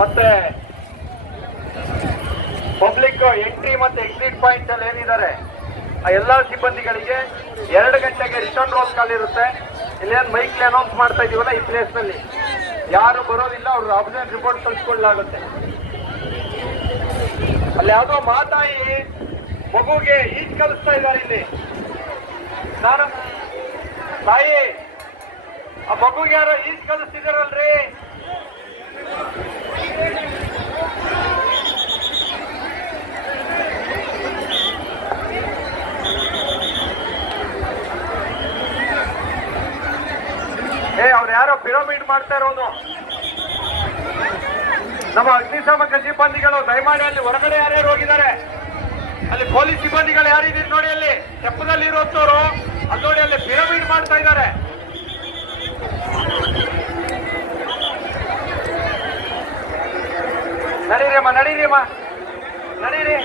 ಮತ್ತೆ public entry ಮತ್ತೆ exit point ಅಲ್ಲಿ ಏನಿದ್ದಾರೆ, ಆ ಎಲ್ಲಾ ಸಿಬ್ಬಂದಿಗಳಿಗೆ ಎರಡು ಗಂಟೆಗೆ ರಿಟರ್ನ್ ರೋಲ್ ಕಾಲ್ ಇರುತ್ತೆ. ಇಲ್ಲೇನು ಮೈಕ್ಲಿ ಅನೌನ್ಸ್ ಮಾಡ್ತಾ ಇದೀವಲ್ಲ ಈ ಪ್ಲೇಸ್ನಲ್ಲಿ. ಯಾರು ಬರೋದಿಲ್ಲ, ಅವ್ರ ಅಬ್ಸೆಂಟ್ ರಿಪೋರ್ಟ್ ಕಳ್ಸಿಕೊಳ್ಳಲಾಗುತ್ತೆ ಅಲ್ಲಿ ಯಾವುದೋ ಮಾತಾಯಿ ಮಗುಗೆ ಈಜ್ ಕಲಿಸ್ತಾ ಇದ್ದಾರೆ ಇಲ್ಲಿ. ನಾನು ತಾಯಿ, ಆ ಮಗುಗೆ ಯಾರೋ ಈಜ್ ಕಲಿಸ್ತಿದಾರಲ್ರಿ ಏ, ಅವ್ರು ಯಾರೋ ಪಿರಮಿಡ್ ಮಾಡ್ತಾ ಇರೋನು ನಮ್ಮ ಅಗ್ನಿಶಾಮಕ ಸಿಬ್ಬಂದಿಗಳು, ದಯಮಾಡಿ ಅಲ್ಲಿ ಹೊರಗಡೆ ಯಾರ್ಯಾರು ಹೋಗಿದ್ದಾರೆ, ಅಲ್ಲಿ ಪೊಲೀಸ್ ಸಿಬ್ಬಂದಿಗಳು ಯಾರಿದ್ದೀರಿ ನೋಡಿ ಅಲ್ಲಿ. ತೆಪ್ಪದಲ್ಲಿ ಇರುವಂತವ್ರು ಅಲ್ಲಿ ನೋಡಿ ಅಲ್ಲಿ ಪಿರಮಿಡ್ ಮಾಡ್ತಾ ಇದ್ದಾರೆ. ನಡೀರಿಯಮ್ಮ ಅಮ್ಮ, ನಡೀರಿ ಅಮ್ಮ. ನಡೀರಿ.